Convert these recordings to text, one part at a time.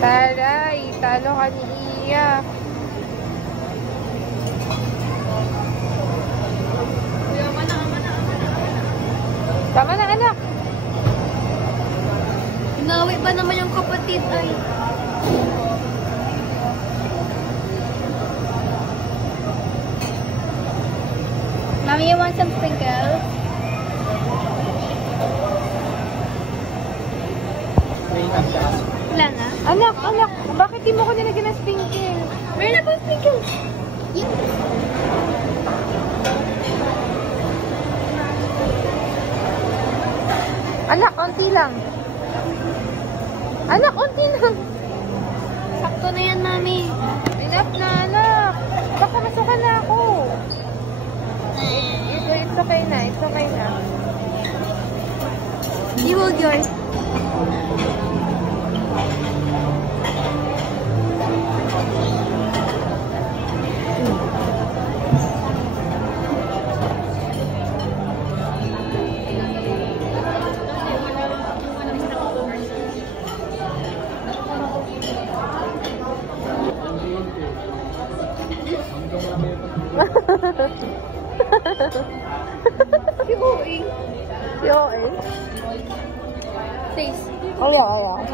Taray, talo ka ni Iya. Tama na, anak. Inawi ba naman yung kapatid ay? Mommy, you want some sprinkles? Wala na? Anak, bakit di mo ko nilagyan ng sprinkle? Meron na ba sprinkles? Yeah. Anak, konti lang. Anak, konti lang. Sakto na yan, Mami. Enough na, anak. Baka masuka na ako. It's okay na. It's okay na. You hold yours. Kibuing. Kibuing. Taste. Oh yeah.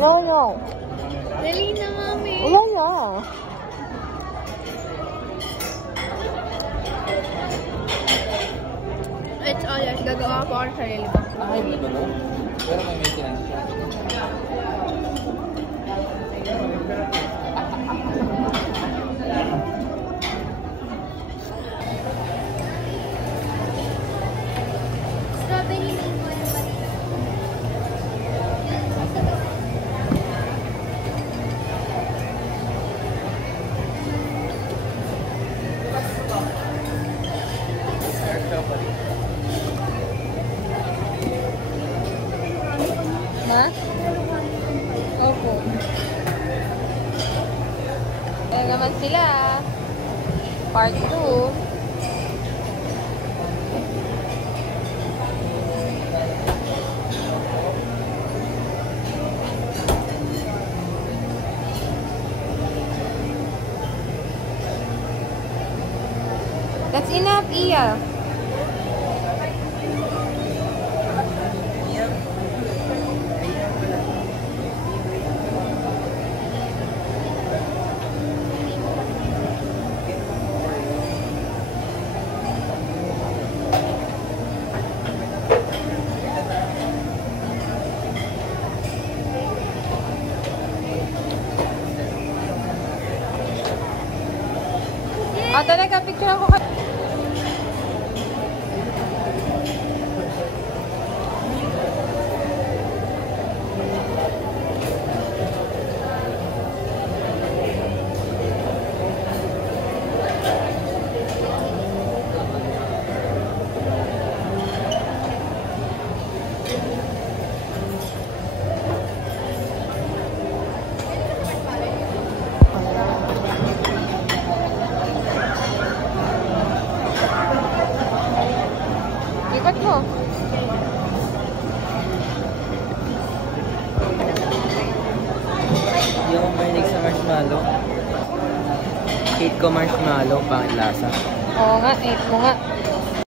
No. Dali na, Mami. Oh yeah. It's all yours. Gagawa ko ang sarili ko. Pero may maintenance siya. Strawberry mango yung vanilla. Ma? Opo. Ayan naman sila. Part 2. That's enough, Iya. Talaga, picture ako ka. Ikot mo. Yung mahilig sa marshmallow. Hate ko marshmallow, pangit lasa. Oo nga, eat mo nga.